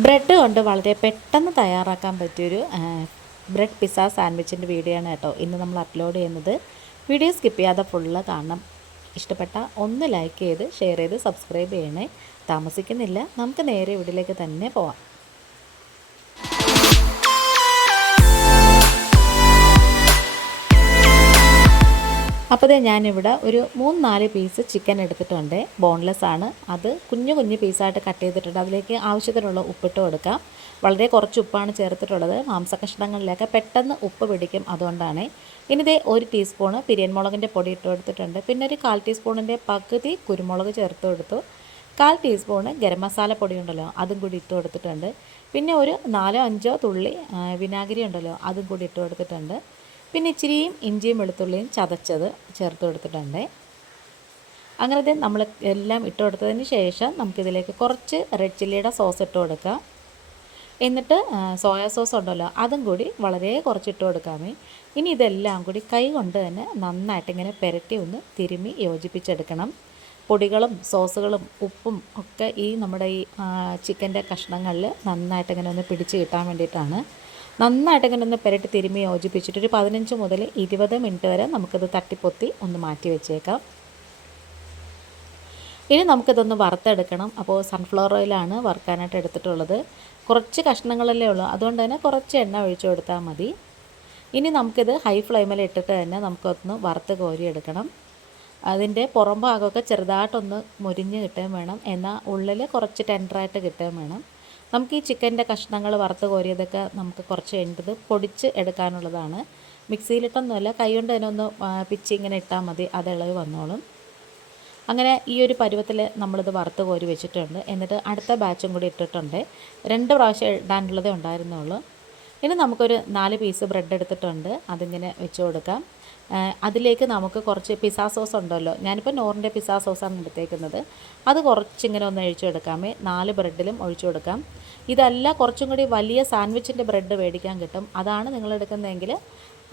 Bread കൊണ്ട് വളരെ പെട്ടെന്ന് തയ്യാറാക്കാൻ പറ്റിയൊരു ബ്രെഡ് പിസ്സ സാൻഡ്വിച്ചിൻ്റെ വീഡിയോ ആണ് കേട്ടോ ഇന്ന് നമ്മൾ അപ്ലോഡ് ചെയ്യുന്നത്. വീഡിയോ സ്കിപ്പ് ചെയ്യാതെ ഫുള്ള് കാണണം. ഇഷ്ടപ്പെട്ട ഒന്ന് ലൈക്ക് ചെയ്ത് ഷെയർ ചെയ്ത് സബ്സ്ക്രൈബ് ചെയ്യണേ. താമസിക്കുന്നില്ല, നമുക്ക് നേരെ വീഡിയോയിലേക്ക് തന്നെ പോവാം. അപ്പോൾ ഞാനിവിടെ ഒരു 3-4 പീസ് ചിക്കൻ എടുത്തിട്ടുണ്ട്. ബോൺലെസ് ആണ്. അത് കുഞ്ഞു കുഞ്ഞു പീസായിട്ട് കട്ട് ചെയ്തിട്ടുണ്ട്. അതിലേക്ക് ആവശ്യത്തിനുള്ള ഉപ്പിട്ട് കൊടുക്കാം. വളരെ കുറച്ച് ഉപ്പാണ് ചേർത്തിട്ടുള്ളത്. മാംസകഷ്ണങ്ങളിലൊക്കെ പെട്ടെന്ന് ഉപ്പ് പിടിക്കും, അതുകൊണ്ടാണ്. ഇനി ഇതേ 1 ടീസ്പൂണ് പിരിയൻ മുളകിൻ്റെ പൊടി ഇട്ട് കൊടുത്തിട്ടുണ്ട്. പിന്നെ ഒരു 1/4 ടീസ്പൂണിൻ്റെ പകുതി കുരുമുളക് ചേർത്ത് കൊടുത്തു. 1/4 ടീസ്പൂണ് ഗരം മസാല പൊടി ഉണ്ടല്ലോ, അതും കൂടി ഇട്ട് കൊടുത്തിട്ടുണ്ട്. പിന്നെ ഒരു 4-5 തുള്ളി വിനാഗിരി ഉണ്ടല്ലോ, അതും കൂടി ഇട്ട് കൊടുത്തിട്ടുണ്ട്. പിന്നെ ഇച്ചിരിയും ഇഞ്ചിയും വെളുത്തുള്ളിയും ചതച്ചത് ചേർത്ത് കൊടുത്തിട്ടുണ്ട്. അങ്ങനത്തെ നമ്മൾ എല്ലാം ഇട്ട് കൊടുത്തതിന് ശേഷം നമുക്കിതിലേക്ക് കുറച്ച് റെഡ് ചില്ലിയുടെ സോസ് ഇട്ട് കൊടുക്കാം. എന്നിട്ട് സോയാ സോസ് ഉണ്ടല്ലോ, അതും കൂടി വളരെ കുറച്ച് ഇട്ട് കൊടുക്കാമേ. ഇനി ഇതെല്ലാം കൂടി കൈ കൊണ്ട് തന്നെ നന്നായിട്ട് ഇങ്ങനെ പുരട്ടി ഒന്ന് തിരുമ്മി യോജിപ്പിച്ചെടുക്കണം. പൊടികളും സോസുകളും ഉപ്പും ഒക്കെ ഈ നമ്മുടെ ഈ ചിക്കൻ്റെ കഷ്ണങ്ങളിൽ നന്നായിട്ട് ഇങ്ങനെ ഒന്ന് പിടിച്ച് കിട്ടാൻ വേണ്ടിയിട്ടാണ്. നന്നായിട്ട് ഇങ്ങനെ ഒന്ന് പുരട്ടി തിരുമ്മി യോജിപ്പിച്ചിട്ട് ഒരു 15 മുതൽ 20 മിനിറ്റ് വരെ നമുക്കിത് തട്ടിപ്പൊത്തി ഒന്ന് മാറ്റി വെച്ചേക്കാം. ഇനി നമുക്കിതൊന്ന് വറുത്തെടുക്കണം. അപ്പോൾ സൺഫ്ലവർ ഓയിലാണ് വറുക്കാനായിട്ട് എടുത്തിട്ടുള്ളത്. കുറച്ച് കഷ്ണങ്ങളല്ലേ ഉള്ളൂ, അതുകൊണ്ട് തന്നെ കുറച്ച് എണ്ണ ഒഴിച്ചു കൊടുത്താൽ മതി. ഇനി നമുക്കിത് ഹൈ ഫ്ലെയിമിൽ ഇട്ടിട്ട് തന്നെ നമുക്കൊന്ന് വറുത്ത് കോരിയെടുക്കണം. അതിൻ്റെ പുറം ഭാഗമൊക്കെ ചെറുതായിട്ടൊന്ന് മുരിഞ്ഞ് കിട്ടുകയും വേണം, എന്നാൽ ഉള്ളിൽ കുറച്ച് ടെൻഡറായിട്ട് കിട്ടുകയും വേണം. നമുക്ക് ഈ ചിക്കൻ്റെ കഷ്ണങ്ങൾ വറുത്ത് കോരിയതൊക്കെ നമുക്ക് കുറച്ച് കഴിഞ്ഞത് പൊടിച്ച് എടുക്കാനുള്ളതാണ്. മിക്സിയിലിട്ടൊന്നുമല്ല, കൈകൊണ്ട് തന്നെ ഒന്ന് പിച്ചി ഇങ്ങനെ ഇട്ടാൽ മതി, അത് ഇളകി വന്നോളും. അങ്ങനെ ഈ ഒരു പരുവത്തിൽ നമ്മളിത് വറുത്ത് കോരി വെച്ചിട്ടുണ്ട്. എന്നിട്ട് അടുത്ത ബാച്ചും കൂടി ഇട്ടിട്ടുണ്ട്. 2 പ്രാവശ്യം ഇടാനുള്ളതേ ഉണ്ടായിരുന്നുള്ളൂ. ഇനി നമുക്കൊരു 4 പീസ് ബ്രെഡ് എടുത്തിട്ടുണ്ട്, അതിങ്ങനെ വെച്ച് കൊടുക്കാം. അതിലേക്ക് നമുക്ക് കുറച്ച് പിസ്സ സോസ് ഉണ്ടല്ലോ, ഞാനിപ്പോൾ നോറിൻ്റെ പിസ്സ സോസാണ് എടുത്തേക്കുന്നത്. അത് കുറച്ചിങ്ങനെ ഒന്ന് ഒഴിച്ചു കൊടുക്കാമേ. 4 ബ്രെഡിലും ഒഴിച്ചു കൊടുക്കാം. ഇതല്ല, കുറച്ചും കൂടി വലിയ സാൻഡ്വിച്ചിൻ്റെ ബ്രെഡ് മേടിക്കാൻ കിട്ടും, അതാണ് നിങ്ങളെടുക്കുന്നതെങ്കിൽ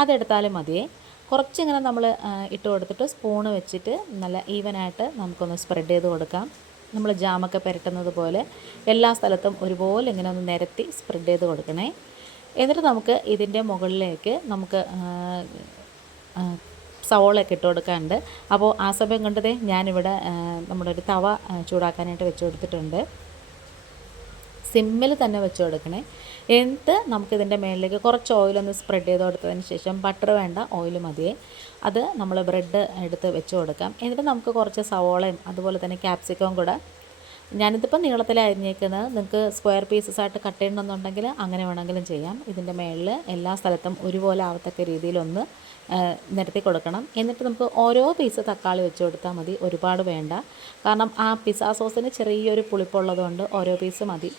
അതെടുത്താലും മതിയേ. കുറച്ചിങ്ങനെ നമ്മൾ ഇട്ട് കൊടുത്തിട്ട് സ്പൂണ് വെച്ചിട്ട് നല്ല ഈവനായിട്ട് നമുക്കൊന്ന് സ്പ്രെഡ് ചെയ്ത് കൊടുക്കാം. നമ്മൾ ജാമൊക്കെ പുരട്ടുന്നത് പോലെ എല്ലാ സ്ഥലത്തും ഒരുപോലെ ഇങ്ങനെ ഒന്ന് നിരത്തി സ്പ്രെഡ് ചെയ്ത് കൊടുക്കണേ. എന്നിട്ട് നമുക്ക് ഇതിൻ്റെ മുകളിലേക്ക് നമുക്ക് സവോളയൊക്കെ ഇട്ട് കൊടുക്കാനുണ്ട്. അപ്പോൾ ആ സമയം കൊണ്ടതേ ഞാനിവിടെ നമ്മുടെ ഒരു തവ ചൂടാക്കാനായിട്ട് വെച്ച് കൊടുത്തിട്ടുണ്ട്. സിമ്മിൽ തന്നെ വെച്ച് കൊടുക്കണേ. എന്നിട്ട് നമുക്കിതിൻ്റെ മേളിലേക്ക് കുറച്ച് ഓയിലൊന്ന് സ്പ്രെഡ് ചെയ്ത് കൊടുത്തതിന് ശേഷം, ബട്ടർ വേണ്ട, ഓയിൽ മതിയേ, അത് നമ്മൾ ബ്രെഡ് എടുത്ത് വെച്ച് കൊടുക്കാം. എന്നിട്ട് നമുക്ക് കുറച്ച് സവോളയും അതുപോലെ തന്നെ ക്യാപ്സിക്കവും കൂടെ, ഞാനിതിപ്പോൾ നീളത്തിലരിഞ്ഞേക്കുന്നത്, നിങ്ങൾക്ക് സ്ക്വയർ പീസസ് ആയിട്ട് കട്ട് ചെയ്യണമെന്നുണ്ടെങ്കിൽ അങ്ങനെ വേണമെങ്കിലും ചെയ്യാം. ഇതിൻ്റെ മേളിൽ എല്ലാ സ്ഥലത്തും ഒരുപോലെ ആവത്തക്ക രീതിയിലൊന്ന് നിരത്തി കൊടുക്കണം. എന്നിട്ട് നമുക്ക് ഓരോ പീസ് തക്കാളി വെച്ച് കൊടുത്താൽ മതി, ഒരുപാട് വേണ്ട. കാരണം ആ പിസ്സ സോസിന് ചെറിയൊരു പുളിപ്പുള്ളതുകൊണ്ട് ഓരോ പീസ് മതി.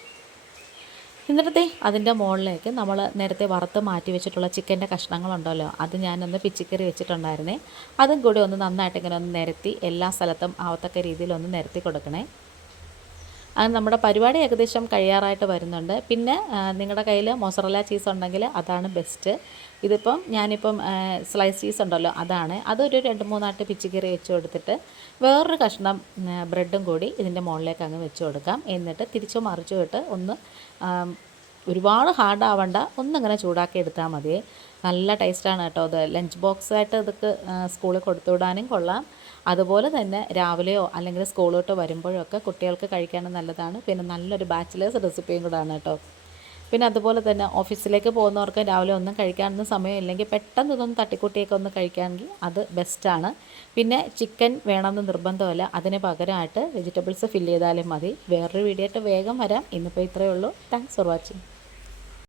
എന്നിട്ട് അതിൻ്റെ മുകളിലേക്ക് നമ്മൾ നേരത്തെ വറുത്ത് മാറ്റി വെച്ചിട്ടുള്ള ചിക്കൻ്റെ കഷ്ണങ്ങളുണ്ടല്ലോ, അത് ഞാനൊന്ന് പിച്ചിക്കറി വെച്ചിട്ടുണ്ടായിരുന്നേ, അതും കൂടി ഒന്ന് നന്നായിട്ട് ഇങ്ങനെ ഒന്ന് നിരത്തി എല്ലാ സ്ഥലത്തും ആവത്തക്ക രീതിയിലൊന്ന് നിരത്തി കൊടുക്കണേ. അത് നമ്മുടെ പരിപാടി ഏകദേശം കഴിയാറായിട്ട് വരുന്നുണ്ട്. പിന്നെ നിങ്ങളുടെ കയ്യിൽ മൊസറല്ല ചീസ് ഉണ്ടെങ്കിൽ അതാണ് ബെസ്റ്റ്. ഇതിപ്പം ഞാനിപ്പം സ്ലൈസ് ചീസ് ഉണ്ടല്ലോ, അതാണ്. അതൊരു 2-3 പിച്ചിക്കറി വെച്ച് കൊടുത്തിട്ട് വേറൊരു കഷ്ണം ബ്രെഡും കൂടി ഇതിൻ്റെ മുകളിലേക്ക് അങ്ങ് വെച്ച് കൊടുക്കാം. എന്നിട്ട് തിരിച്ചു മറിച്ചു വിട്ട് ഒന്ന് ഒരുപാട് ഹാർഡ് ആവണ്ട, ഒന്നിങ്ങനെ ചൂടാക്കി എടുത്താൽ മതി. നല്ല ടേസ്റ്റാണ് കേട്ടോ. അത് ലഞ്ച് ബോക്സായിട്ട് ഇതൊക്കെ സ്കൂളിൽ കൊടുത്തു വിടാനും കൊള്ളാം. അതുപോലെ തന്നെ രാവിലെയോ അല്ലെങ്കിൽ സ്കൂൾ വിട്ട് വരുമ്പോഴൊക്കെ കുട്ടികൾക്ക് കഴിക്കാനും നല്ലതാണ്. പിന്നെ നല്ലൊരു ബാച്ചിലേഴ്സ് റെസിപ്പിയും കൂടാണ് കേട്ടോ. പിന്നെ അതുപോലെ തന്നെ ഓഫീസിലേക്ക് പോകുന്നവർക്ക് രാവിലെ ഒന്നും കഴിക്കാനൊന്നും സമയമില്ലെങ്കിൽ പെട്ടെന്ന് ഇതൊന്ന് തട്ടിക്കൂട്ടിയൊക്കെ ഒന്ന് കഴിക്കുകയാണെങ്കിൽ അത് ബെസ്റ്റാണ്. പിന്നെ ചിക്കൻ വേണമെന്ന് നിർബന്ധമല്ല, അതിന് പകരമായിട്ട് വെജിറ്റബിൾസ് ഫില്ല് ചെയ്താലും മതി. വേറൊരു വീഡിയോ ആയിട്ട് വേഗം വരാം. ഇന്നിപ്പോൾ ഇത്രയേ ഉള്ളൂ. Thanks for watching.